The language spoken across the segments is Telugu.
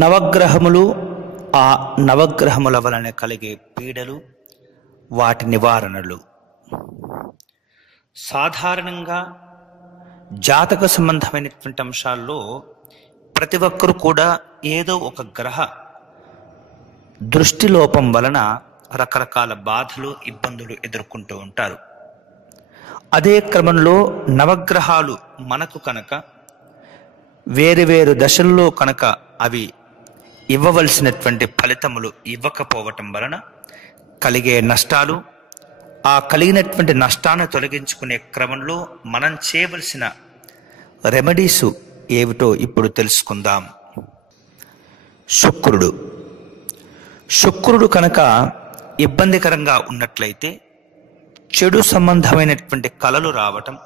నవగ్రహములు, ఆ నవగ్రహముల వలన కలిగే పీడలు, వాటి నివారణలు. సాధారణంగా జాతక సంబంధమైనటువంటి అంశాల్లో ప్రతి ఒక్కరు కూడా ఏదో ఒక గ్రహ దృష్టి లోపం వలన రకరకాల బాధలు, ఇబ్బందులు ఎదుర్కొంటూ ఉంటారు. అదే క్రమంలో నవగ్రహాలు మనకు కనుక వేరు వేరు దశల్లో కనుక అవి ఇవ్వవలసినటువంటి ఫలితములు ఇవ్వకపోవటం వలన కలిగే నష్టాలు, ఆ కలిగినటువంటి నష్టాన్ని తొలగించుకునే క్రమంలో మనం చేయవలసిన రెమెడీసు ఏమిటో ఇప్పుడు తెలుసుకుందాం. శుక్రుడు కనుక ఇబ్బందికరంగా ఉన్నట్లయితే చెడు సంబంధమైనటువంటి కలలు రావటం,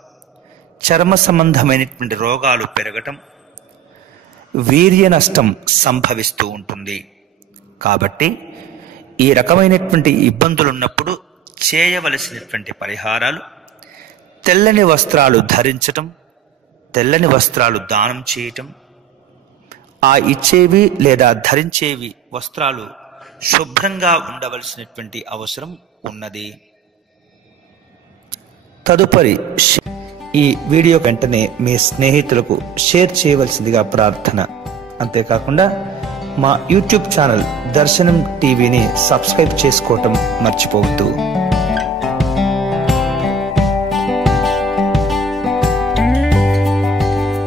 చర్మ సంబంధమైనటువంటి రోగాలు పెరగటం, వీర్య నష్టం సంభవిస్తూ ఉంటుంది. కాబట్టి ఈ రకమైనటువంటి ఇబ్బందులు ఉన్నప్పుడు చేయవలసినటువంటి పరిహారాలు: తెల్లని వస్త్రాలు ధరించటం, తెల్లని వస్త్రాలు దానం చేయటం, ఆ ఇచ్చేవి లేదా ధరించేవి వస్త్రాలు శుభ్రంగా ఉండవలసినటువంటి అవసరం ఉన్నది. తదుపరి ఈ వీడియో వెంటనే మీ స్నేహితులకు షేర్ చేయవలసిందిగా ప్రార్థన. అంతేకాకుండా మా యూట్యూబ్ ఛానల్ దర్శనం టీవీని సబ్స్క్రైబ్ చేసుకోవటం మర్చిపోవద్దు.